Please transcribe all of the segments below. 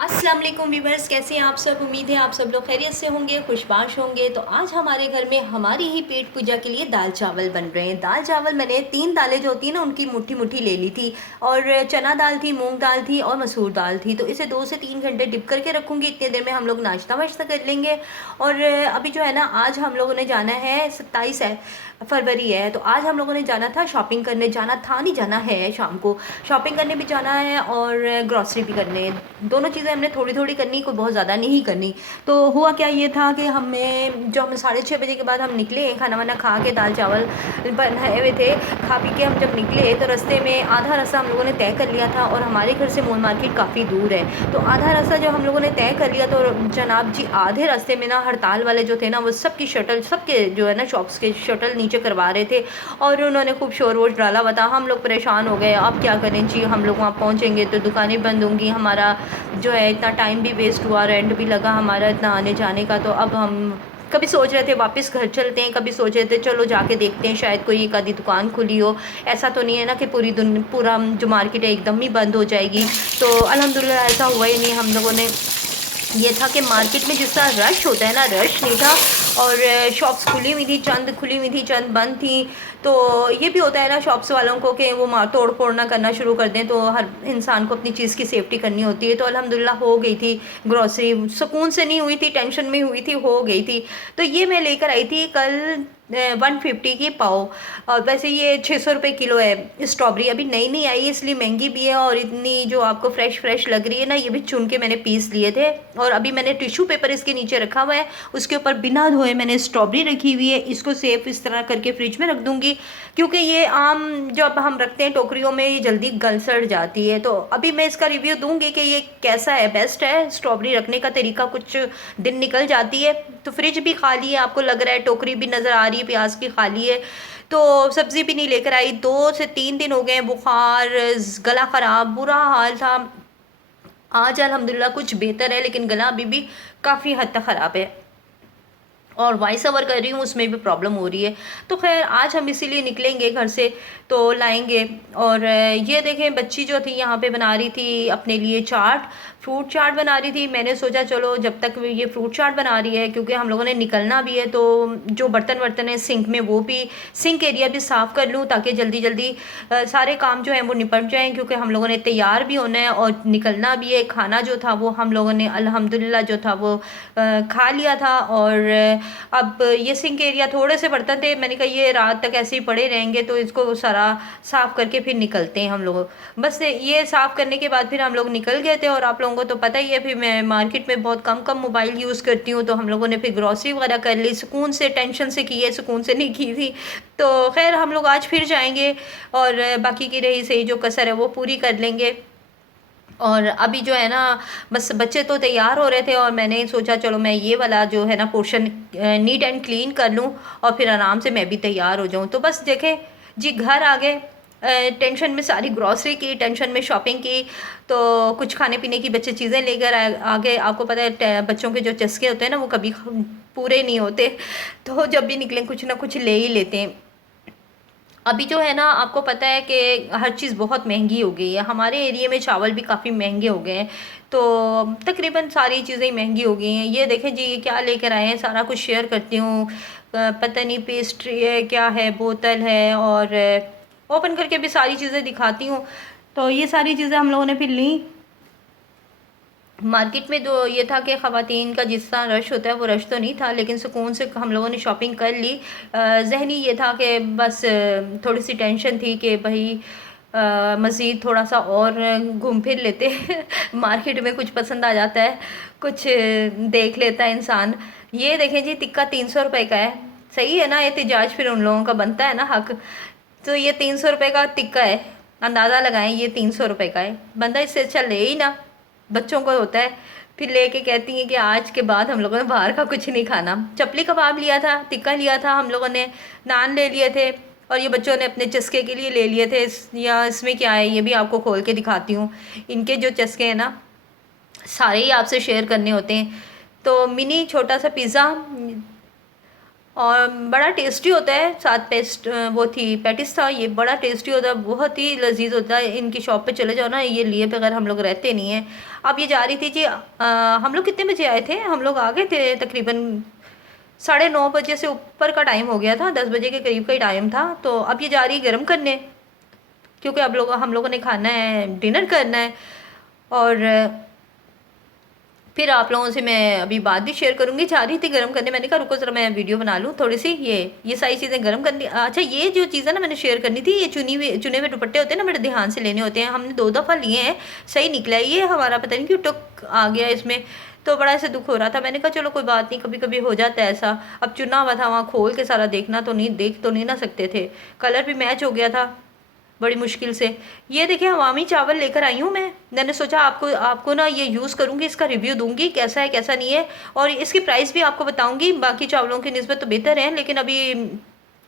अस्सलाम वालेकुम व्यूवर्स, कैसे हैं आप सब। उम्मीद है आप सब लोग खैरियत से होंगे, खुशबाश होंगे। तो आज हमारे घर में हमारी ही पेट पूजा के लिए दाल चावल बन रहे हैं। दाल चावल मैंने 3 दालें जो होती हैं ना उनकी मुट्ठी मुट्ठी ले ली थी, और चना दाल थी, मूंग दाल थी और मसूर दाल थी। तो इसे 2 से 3 घंटे डिप करके रखूँगी। इतने देर में हम लोग नाश्ता वाश्ता कर लेंगे। और अभी जो है ना, आज हम लोगों ने जाना है, 27 है फरवरी है, तो आज हम लोगों ने जाना था शॉपिंग करने। जाना था नहीं, जाना है शाम को। शॉपिंग करने भी जाना है और ग्रॉसरी भी करने। दोनों चीज़ें हमने थोड़ी थोड़ी करनी, कोई बहुत ज़्यादा नहीं करनी। तो हुआ क्या ये था कि हम 6:30 बजे के बाद हम निकले, खाना वाना खा के, दाल चावल बनाए हुए थे। खा पी के हम जब निकले तो रास्ते में आधा रास्ता हम लोगों ने तय कर लिया था, और हमारे घर से मॉल मार्केट काफ़ी दूर है। तो आधा रास्ता जब हम लोगों ने तय कर लिया तो जनाब जी आधे रास्ते में ना हड़ताल वाले जो थे ना, वो सबकी शटल, सबके जो है ना शॉप्स के शटल नीचे करवा रहे थे, और उन्होंने खूब शोर वोर डाला हुआ था। हम लोग परेशान हो गए, अब क्या करें जी। हम लोग वहाँ पहुँचेंगे तो दुकानें बंद होंगी, हमारा जो है इतना टाइम भी वेस्ट हुआ, रेंट भी लगा हमारा इतना आने जाने का। तो अब हम कभी सोच रहे थे वापस घर चलते हैं, कभी सोच रहे थे चलो जाके देखते हैं शायद कोई एक आधी दुकान खुली हो। ऐसा तो नहीं है ना कि पूरा जो मार्केट है एकदम ही बंद हो जाएगी। तो अल्हम्दुलिल्लाह ऐसा हुआ ही नहीं। हम लोगों ने, ये था कि मार्केट में जिस तरह रश होता है ना, रश नहीं था। और शॉप्स खुली हुई थी, चंद खुली हुई थी, चंद बंद थी। तो ये भी होता है ना शॉप्स वालों को कि वो मार तोड़ फोड़ ना करना शुरू कर दें, तो हर इंसान को अपनी चीज़ की सेफ्टी करनी होती है। तो अल्हम्दुलिल्लाह हो गई थी ग्रॉसरी, सुकून से नहीं हुई थी, टेंशन में हुई थी, हो गई थी। तो ये मैं लेकर आई थी कल 150 की पाव। और वैसे ये 600 रुपये किलो है। स्ट्रॉबेरी अभी नई नई आई है इसलिए महंगी भी है, और इतनी जो आपको फ्रेश फ्रेश लग रही है ना, ये भी चुन के मैंने पीस लिए थे। और अभी मैंने टिश्यू पेपर इसके नीचे रखा हुआ है, उसके ऊपर बिना धोए मैंने स्ट्रॉबेरी रखी हुई है। इसको सेफ इस तरह करके फ्रिज में रख दूंगी, क्योंकि ये आम जो अब हम रखते हैं टोकरियों में, ये जल्दी गल सड़ जाती है। तो अभी मैं इसका रिव्यू दूंगी कि ये कैसा है, बेस्ट है स्ट्रॉबेरी रखने का तरीका, कुछ दिन निकल जाती है। तो फ्रिज भी खाली है, आपको लग रहा है, टोकरी भी नज़र आ रही है, प्याज की खाली है। तो सब्ज़ी भी नहीं लेकर आई, 2 से 3 दिन हो गए, बुखार, गला ख़राब, बुरा हाल था। आज अल्हम्दुलिल्लाह कुछ बेहतर है, लेकिन गला अभी भी काफ़ी हद तक ख़राब है, और वॉइस ओवर कर रही हूँ उसमें भी प्रॉब्लम हो रही है। तो खैर आज हम इसीलिए निकलेंगे घर से, तो लाएंगे। और ये देखें, बच्ची जो थी यहाँ पे बना रही थी अपने लिए चाट, फ्रूट चाट बना रही थी। मैंने सोचा चलो जब तक ये फ्रूट चाट बना रही है, क्योंकि हम लोगों ने निकलना भी है, तो जो बर्तन वर्तन है सिंक में, वो भी, सिंक एरिया भी साफ़ कर लूँ, ताकि जल्दी जल्दी सारे काम जो हैं वो निपट जाएँ, क्योंकि हम लोगों ने तैयार भी होना है और निकलना भी है। खाना जो था वो हम लोगों ने अल्हम्दुलिल्लाह जो था वो खा लिया था। और अब ये सिंक एरिया, थोड़े से बर्तन थे, मैंने कहा ये रात तक ऐसे ही पड़े रहेंगे, तो इसको सारा साफ़ करके फिर निकलते हैं हम लोग। बस ये साफ़ करने के बाद फिर हम लोग निकल गए थे। और आप लोगों को तो पता ही है, फिर मैं मार्केट में बहुत कम कम मोबाइल यूज़ करती हूँ, तो हम लोगों ने फिर ग्रॉसरी वगैरह कर ली, सुकून से, टेंशन से की है, सुकून से नहीं की थी। तो खैर हम लोग आज फिर जाएंगे, और बाकी की रही सही जो कसर है वो पूरी कर लेंगे। और अभी जो है ना, बस बच्चे तो तैयार हो रहे थे, और मैंने सोचा चलो मैं ये वाला जो है ना पोर्शन नीट एंड क्लीन कर लूँ, और फिर आराम से मैं भी तैयार हो जाऊँ। तो बस देखें जी, घर आ गए। टेंशन में सारी ग्रॉसरी की, टेंशन में शॉपिंग की, तो कुछ खाने पीने की बच्चे चीज़ें लेकर आ गए। आपको पता है बच्चों के जो चस्के होते हैं ना, वो कभी पूरे नहीं होते, तो जब भी निकलें कुछ ना कुछ ले ही लेते हैं। अभी जो है ना, आपको पता है कि हर चीज़ बहुत महंगी हो गई है। हमारे एरिया में चावल भी काफ़ी महंगे हो गए हैं, तो तकरीबन सारी चीज़ें महंगी हो गई हैं। ये देखें जी, ये क्या लेकर आए हैं, सारा कुछ शेयर करती हूँ। पता नहीं पेस्ट्री है क्या है, बोतल है, और ओपन करके भी सारी चीज़ें दिखाती हूँ। तो ये सारी चीज़ें हम लोगों ने फिर ली। मार्केट में जो ये था कि ख़वातीन का जिस तरह रश होता है वो रश तो नहीं था, लेकिन सुकून से हम लोगों ने शॉपिंग कर ली। ज़हनी ये था कि बस थोड़ी सी टेंशन थी कि भाई मज़ीद थोड़ा सा और घूम फिर लेते मार्केट में कुछ पसंद आ जाता है, कुछ देख लेता है इंसान। ये देखें जी, टिक्का 300 रुपये का है। सही है ना, एहतिजाज फिर उन लोगों का बनता है ना हक। तो ये 300 रुपये का टिक्का है, अंदाज़ा लगाएं ये 300 रुपये का है। बंदा इससे अच्छा ले ही ना, बच्चों को होता है। फिर लेके कहती हैं कि आज के बाद हम लोगों ने बाहर का कुछ नहीं खाना। चपली कबाब लिया था, टिक्का लिया था हम लोगों ने, नान ले लिए थे, और ये बच्चों ने अपने चस्के के लिए ले लिए थे। या इसमें क्या है, ये भी आपको खोल के दिखाती हूँ। इनके जो चस्के हैं ना, सारे ही आपसे शेयर करने होते हैं। तो मिनी छोटा सा पिज़्ज़ा, और बड़ा टेस्टी होता है। साथ पेस्ट वो थी पैटिस था, ये बड़ा टेस्टी होता है, बहुत ही लजीज होता है। इनकी शॉप पे चले जाओ ना, ये लिए बगैर हम लोग रहते नहीं हैं। अब ये जा रही थी जी, हम लोग कितने बजे आए थे, हम लोग आ गए थे तकरीबन 9:30 बजे से ऊपर का टाइम हो गया था, 10 बजे के करीब का ही टाइम था। तो अब ये जा रही गर्म करने, क्योंकि अब हम लोगों ने खाना है, डिनर करना है। और फिर आप लोगों से मैं अभी बात भी शेयर करूंगी। जा रही थी गर्म करने, मैंने कहा रुको ज़रा मैं वीडियो बना लूँ थोड़ी सी। ये सारी चीज़ें गर्म करनी। अच्छा, ये जो चीज़ है ना मैंने शेयर करनी थी, ये चुने हुए दुपट्टे होते हैं ना, बड़े ध्यान से लेने होते हैं। हमने 2 दफ़ा लिए हैं, सही निकला है। ये हमारा पता नहीं क्यों टुक आ गया इसमें, तो बड़ा ऐसे दुख हो रहा था। मैंने कहा चलो कोई बात नहीं, कभी कभी हो जाता है ऐसा। अब चुना हुआ था, वहाँ खोल के सारा देखना तो नहीं, देख तो नहीं ना सकते थे। कलर भी मैच हो गया था बड़ी मुश्किल से। ये देखिए हवामी चावल लेकर आई हूँ मैं। मैंने सोचा आपको आपको ना ये यूज़ करूँगी, इसका रिव्यू दूंगी कैसा है कैसा नहीं है, और इसकी प्राइस भी आपको बताऊंगी। बाकी चावलों की निस्बत तो बेहतर है, लेकिन अभी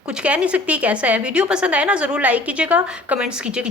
कुछ कह नहीं सकती कैसा है। वीडियो पसंद आए ना ज़रूर लाइक कीजिएगा, कमेंट्स कीजिएगा।